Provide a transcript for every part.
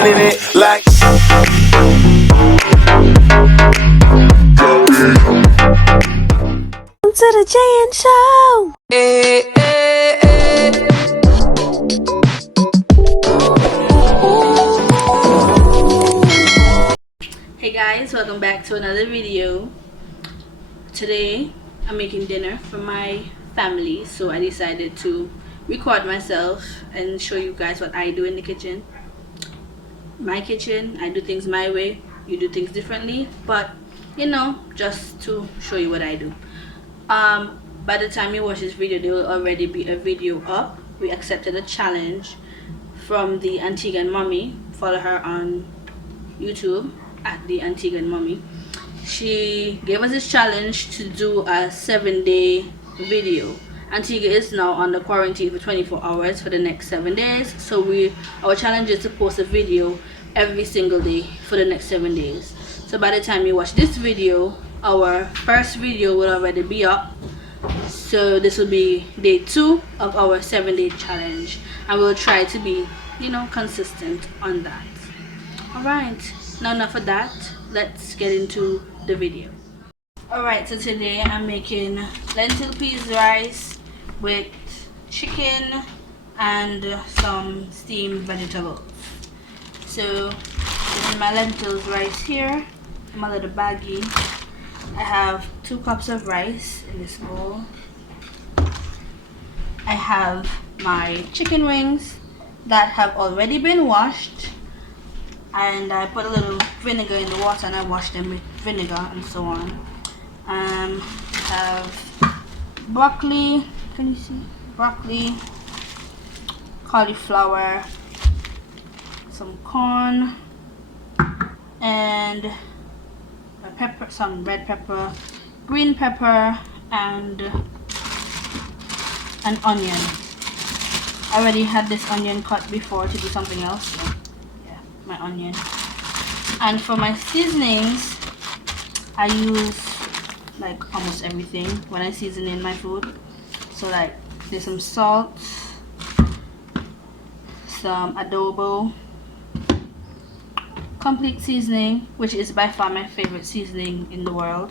feeling it like. To the JN Show. Hey, hey, hey. Hey guys, welcome back to another video. Today I'm making dinner for my family, so I decided to record myself and show you guys what I do in the kitchen. My kitchen, I do things my way, you do things differently, but you know, just to show you what I do. By the time you watch this video, there will already be a video up. We accepted a challenge from the Antiguan Mommy. Follow her on YouTube at the Antiguan Mommy. She gave us this challenge to do a 7-day video. Antigua is now under quarantine for 24 hours for the next 7 days, so our challenge is to post a video every single day for the next 7 days. So by the time you watch this video, our first video will already be up. So this will be day 2 of our 7-day challenge, and we'll try to be, you know, consistent on that. Alright, now enough of that, let's get into the video. Alright, so today I'm making lentil peas rice with chicken and some steamed vegetables. So this is my lentils rice here, my little baggie. I have 2 cups of rice in this bowl. I have my chicken wings that have already been washed, and I put a little vinegar in the water and I wash them with vinegar and so on. I have broccoli, can you see? Broccoli, cauliflower, some corn, and a pepper, some red pepper, green pepper, and an onion. I already had this onion cut before to do something else, so yeah, my onion. And for my seasonings, I use like almost everything when I season in my food. So like there's some salt, some adobo, complete seasoning, which is by far my favorite seasoning in the world.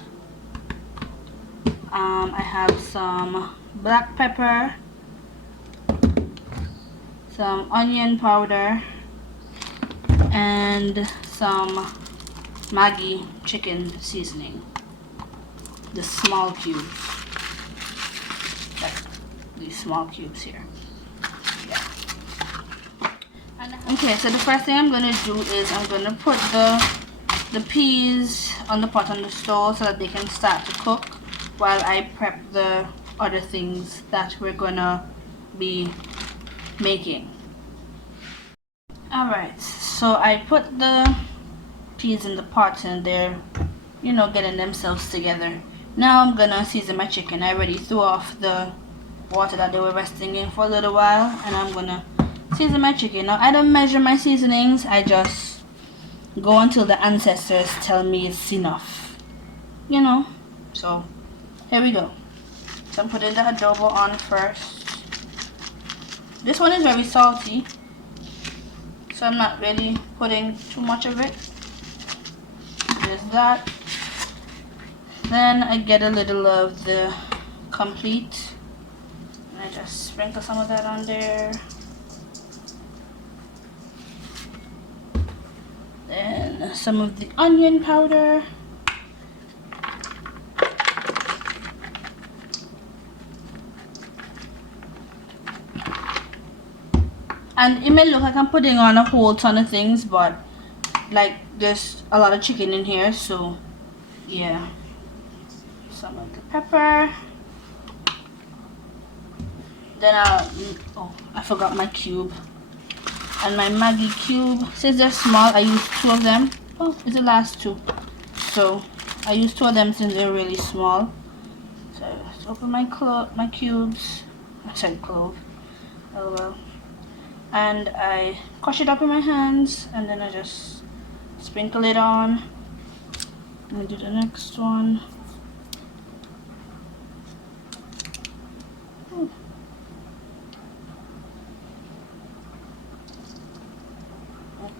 I have some black pepper, some onion powder, and some Maggi chicken seasoning, the small cubes, like these small cubes here. Yeah. Okay, so the first thing I'm gonna do is I'm gonna put the peas on the pot on the stove so that they can start to cook while I prep the other things that we're gonna be making. Alright, so I put the peas in the pot and they're, you know, getting themselves together. Now I'm gonna season my chicken. I already threw off the water that they were resting in for a little while, and I'm gonna season my chicken. Now I don't measure my seasonings, I just go until the ancestors tell me it's enough, you know. So here we go. So I'm putting the adobo on first. This one is very salty, so I'm not really putting too much of it. There's that. Then I get a little of the complete, and I just sprinkle some of that on there. Then some of the onion powder. And it may look like I'm putting on a whole ton of things, but like there's a lot of chicken in here, so yeah. Some of the pepper. Then I forgot my cube. And my Maggi cube, since they're small, I use 2 of them. Oh, it's the last 2. So I use 2 of them since they're really small. So let's open my cubes. I said clove. Oh well. And I crush it up in my hands, and then I just sprinkle it on. Let me do the next one.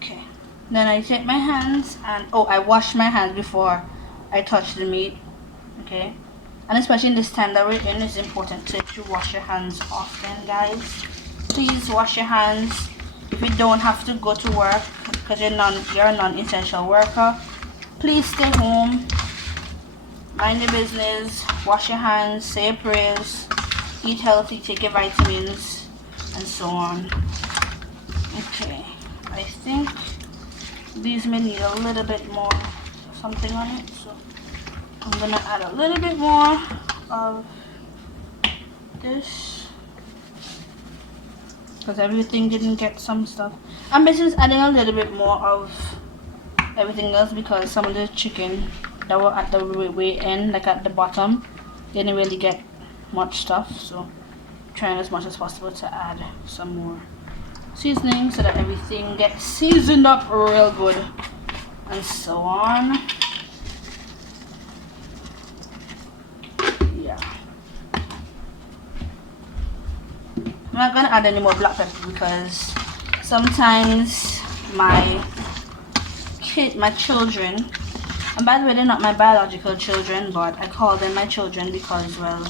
Okay. Then I take my hands and I wash my hands before I touch the meat. Okay, and especially in this time that we're in, it's important to wash your hands often, guys. Please wash your hands. If you don't have to go to work because you're a non-essential worker, please stay home, mind your business, wash your hands, say your prayers, eat healthy, take your vitamins, and so on. Okay, I think these may need a little bit more something on it, so I'm gonna add a little bit more of this because everything didn't get some stuff. I'm basically adding a little bit more of everything else because some of the chicken that were at the way end, like at the bottom, didn't really get much stuff, so I'm trying as much as possible to add some more seasoning so that everything gets seasoned up real good, and so on. Yeah, I'm not gonna add any more black pepper because sometimes my children, and by the way, they're not my biological children, but I call them my children because, well,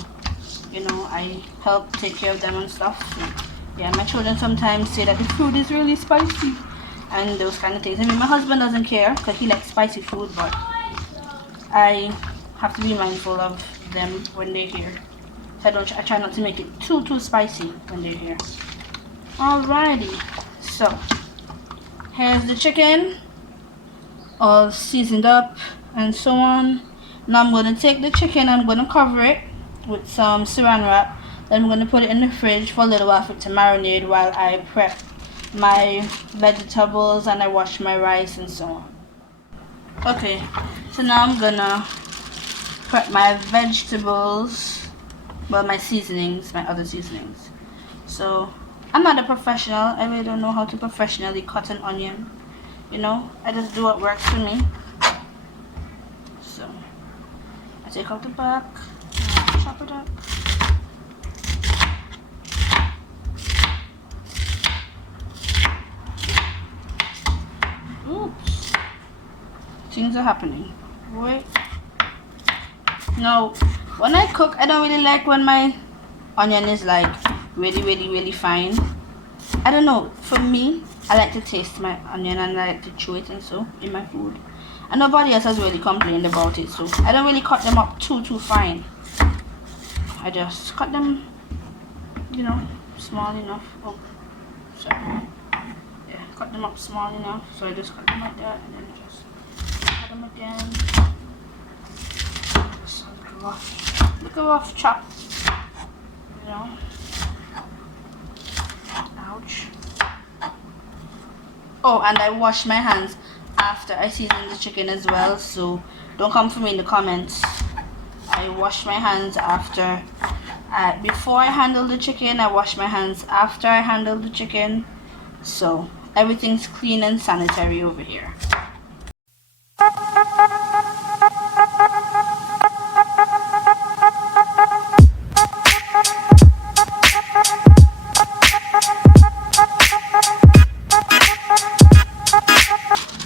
you know, I help take care of them and stuff. So, yeah, my children sometimes say that the food is really spicy and those kind of things. I mean, my husband doesn't care because he likes spicy food, but I have to be mindful of them when they're here. So I try not to make it too spicy when they're here. Alrighty, so here's the chicken, all seasoned up and so on. Now I'm going to take the chicken, I'm going to cover it with some saran wrap, then I'm going to put it in the fridge for a little while for it to marinate while I prep my vegetables and I wash my rice and so on. Okay, so now I'm gonna prep my vegetables, well, my seasonings, my other seasonings. So I'm not a professional, I really don't know how to professionally cut an onion, you know, I just do what works for me. So I take out the back, chop it up. Oops, things are happening. Wait. No, when I cook, I don't really like when my onion is like really fine. I don't know, for me, I like to taste my onion and I like to chew it and so in my food. And nobody else has really complained about it, so I don't really cut them up too fine. I just cut them, you know, small enough. Oh, sorry. Yeah, cut them up small enough. So I just cut them like that and then just cut them again. So like a rough chop, you know. Ouch. Oh, and I wash my hands after I season the chicken as well, so don't come for me in the comments. I wash my hands after, before I handle the chicken, I wash my hands after I handle the chicken, so everything's clean and sanitary over here.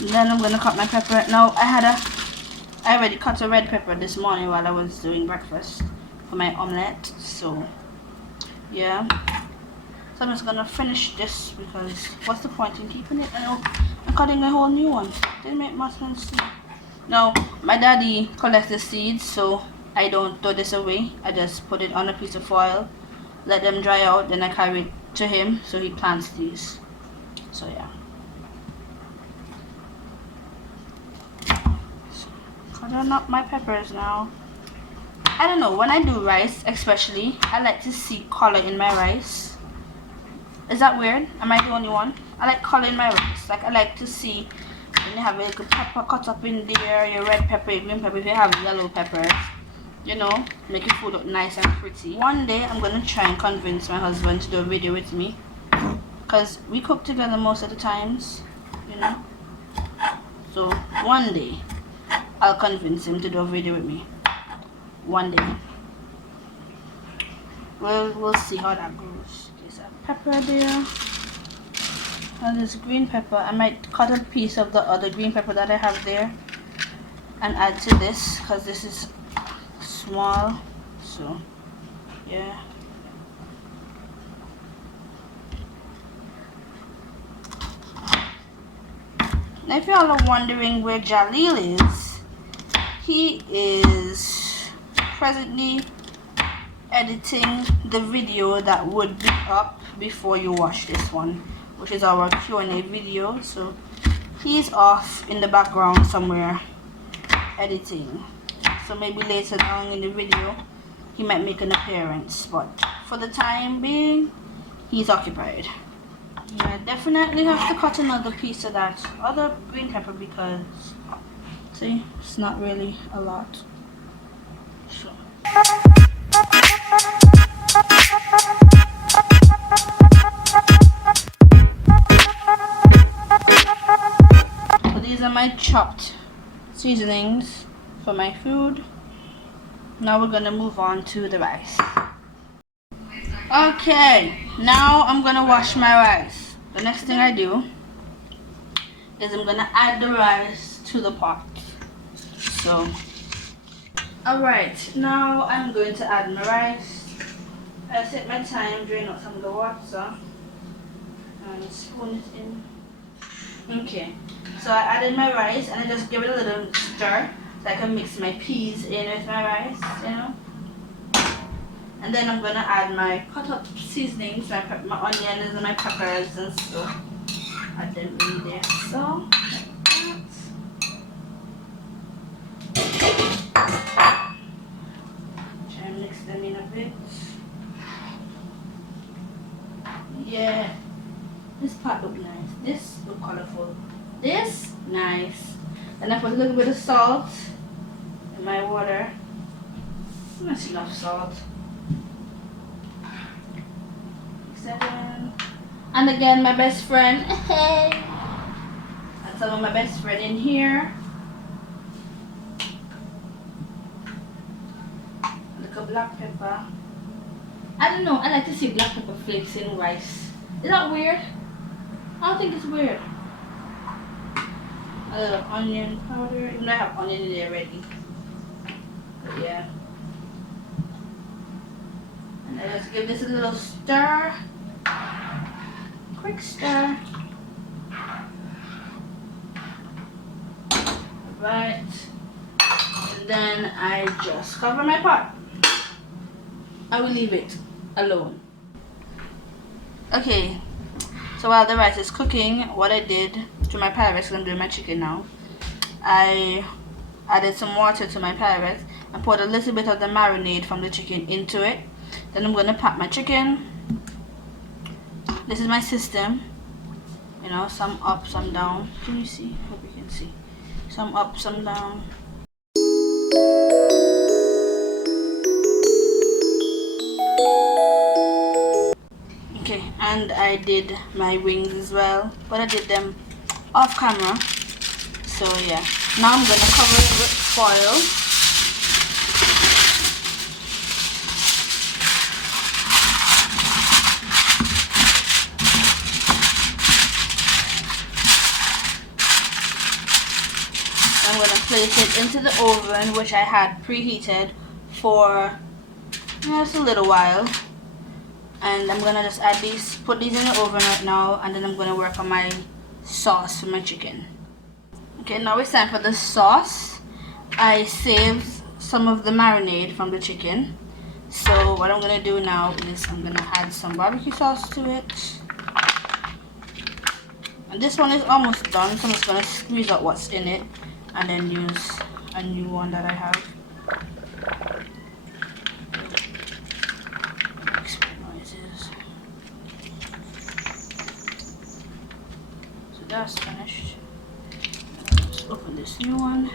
Then I'm gonna cut my pepper. Now I already cut a red pepper this morning while I was doing breakfast for my omelette. So yeah, so I'm just gonna finish this because what's the point in keeping it? I'm cutting a whole new one. Didn't make much sense to me. Now my daddy collects the seeds, so I don't throw this away. I just put it on a piece of foil, let them dry out, then I carry it to him so he plants these. So yeah. Cutting up my peppers now. I don't know, when I do rice especially, I like to see color in my rice. Is that weird? Am I the only one? I like color in my rice. Like I like to see when you have a little pepper cut up in there, your red pepper, your green pepper, if you have yellow peppers, you know, make your food look nice and pretty. One day I'm gonna try and convince my husband to do a video with me, because we cook together most of the times, you know. So one day I'll convince him to do a video with me. One day. We'll see how that goes. Okay, so pepper there. And this green pepper, I might cut a piece of the other green pepper that I have there and add to this because this is small. So yeah. Now if y'all are wondering where Jalil is, he is presently editing the video that would be up before you watch this one, which is our Q&A video. So he's off in the background somewhere editing, so maybe later down in the video he might make an appearance, but for the time being he's occupied. Yeah, definitely have to cut another piece of that other green pepper because see, it's not really a lot. So these are my chopped seasonings for my food. Now we're gonna move on to the rice. Okay, now I'm gonna wash my rice. The next thing I do is I'm gonna add the rice to the pot. So alright, now I'm going to add my rice. I'll set my time, drain out some of the water and spoon it in. Okay, so I added my rice and I just give it a little stir so I can mix my peas in with my rice, you know. And then I'm gonna add my cut up seasonings, my onions and my peppers and stuff. Add them in there. So try and mix them in a bit. Yeah. This pot look nice. This look colorful. This nice. And I put a little bit of salt in my water. Not enough salt. 7. And again, my best friend. And some of my best friend in here. Little black pepper. I don't know. I like to see black pepper flakes in rice. Is that weird? I don't think it's weird. A little onion powder. Even though I have onion in there already. But yeah. And I just give this a little stir. Quick stir. Right. And then I just cover my pot. I will leave it alone. Okay. So while the rice is cooking, what I did to my Pyrex, because I'm doing my chicken now, I added some water to my Pyrex and poured a little bit of the marinade from the chicken into it. Then I'm going to pat my chicken. This is my system. You know, some up, some down. Can you see? Hope you can see. Some up, some down. Okay, and I did my wings as well, but I did them off camera. So yeah, now I'm gonna cover it with foil. I'm gonna place it into the oven, which I had preheated for just a little while. And I'm gonna just add these, put these in the oven right now, and then I'm gonna work on my sauce for my chicken. Okay, now it's time for the sauce. I saved some of the marinade from the chicken. So what I'm gonna do now is I'm gonna add some barbecue sauce to it. And this one is almost done, so I'm just gonna squeeze out what's in it and then use a new one that I have. That's finished. Let's open this new one.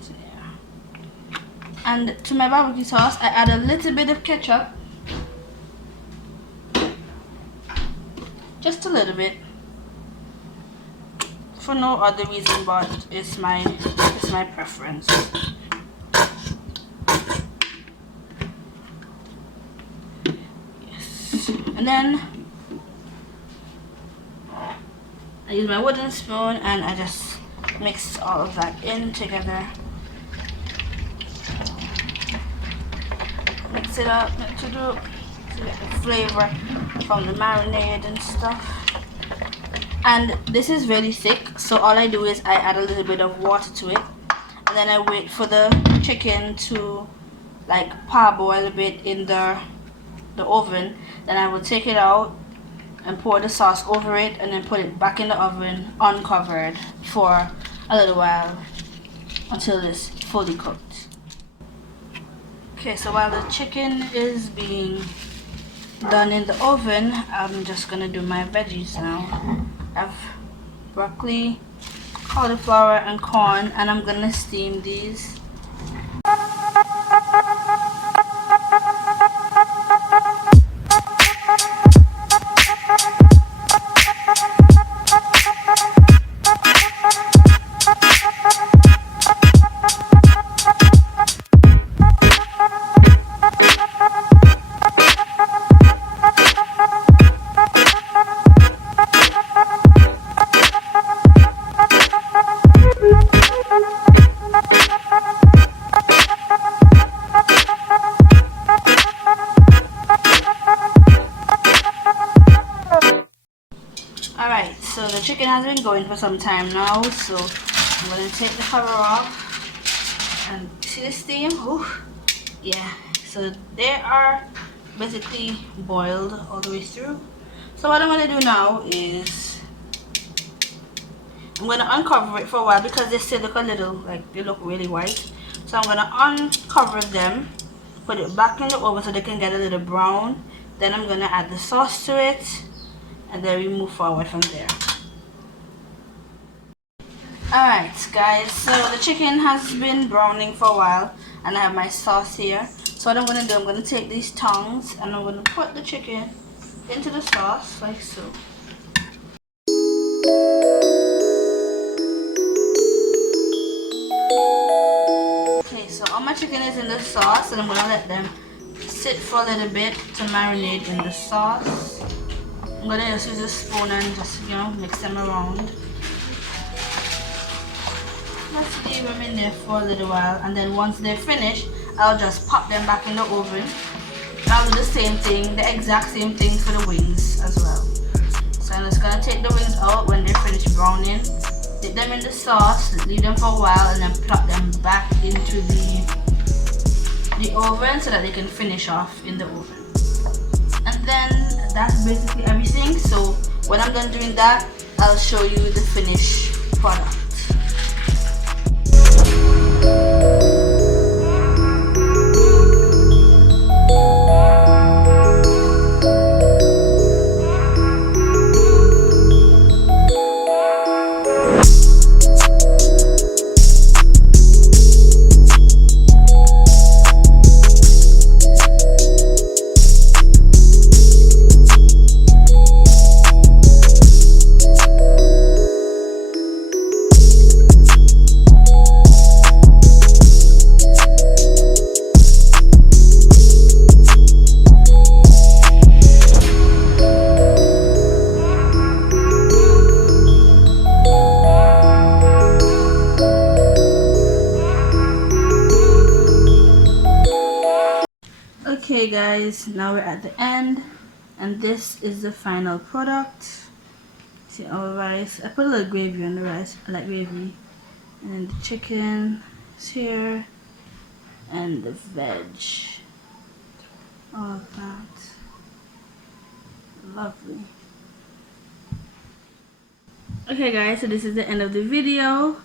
So, yeah. And to my barbecue sauce, I add a little bit of ketchup. Just a little bit. for no other reason but it's my preference. Yes. And then I use my wooden spoon and I just mix all of that in together. Mix it up to get the flavor from the marinade and stuff. And this is really thick, so all I do is I add a little bit of water to it, and then I wait for the chicken to like parboil a bit in the oven. Then I will take it out and pour the sauce over it and then put it back in the oven uncovered for a little while until it's fully cooked. Okay, so while the chicken is being done in the oven, I'm just gonna do my veggies now. I have broccoli, cauliflower and corn, and I'm gonna steam these. Alright, so the chicken has been going for some time now, so I'm going to take the cover off and see the steam? Ooh, yeah, so they are basically boiled all the way through. So what I'm going to do now is I'm going to uncover it for a while because they still look a little, like they look really white. So I'm going to uncover them, put it back in the oven so they can get a little brown. Then I'm going to add the sauce to it, and then we move forward from there. Alright guys, so the chicken has been browning for a while and I have my sauce here. So what I'm going to do, I'm going to take these tongs and I'm going to put the chicken into the sauce like so. Okay, so all my chicken is in the sauce and I'm going to let them sit for a little bit to marinate in the sauce. I'm going to just use a spoon and just, mix them around. Let's leave them in there for a little while, and then once they're finished, I'll just pop them back in the oven. I'll do the same thing, the exact same thing for the wings as well. So I'm just going to take the wings out when they're finished browning, dip them in the sauce, leave them for a while, and then plop them back into the oven so that they can finish off in the oven. And then that's basically everything. So when I'm done doing that, I'll show you the finished product. Okay guys, now we're at the end and this is the final product. See our rice, I put a little gravy on the rice, I like gravy, and then the chicken is here and the veg, all of that, lovely. Okay guys, so this is the end of the video.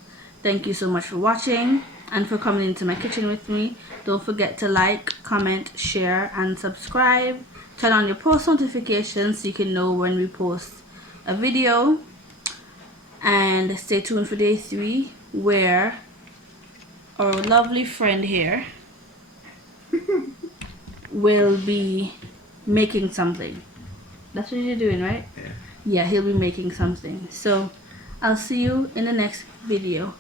Thank you so much for watching and for coming into my kitchen with me. Don't forget to like, comment, share and subscribe. Turn on your post notifications so you can know when we post a video. And stay tuned for day 3 where our lovely friend here will be making something. That's what you're doing, right? Yeah. Yeah, he'll be making something. So I'll see you in the next video.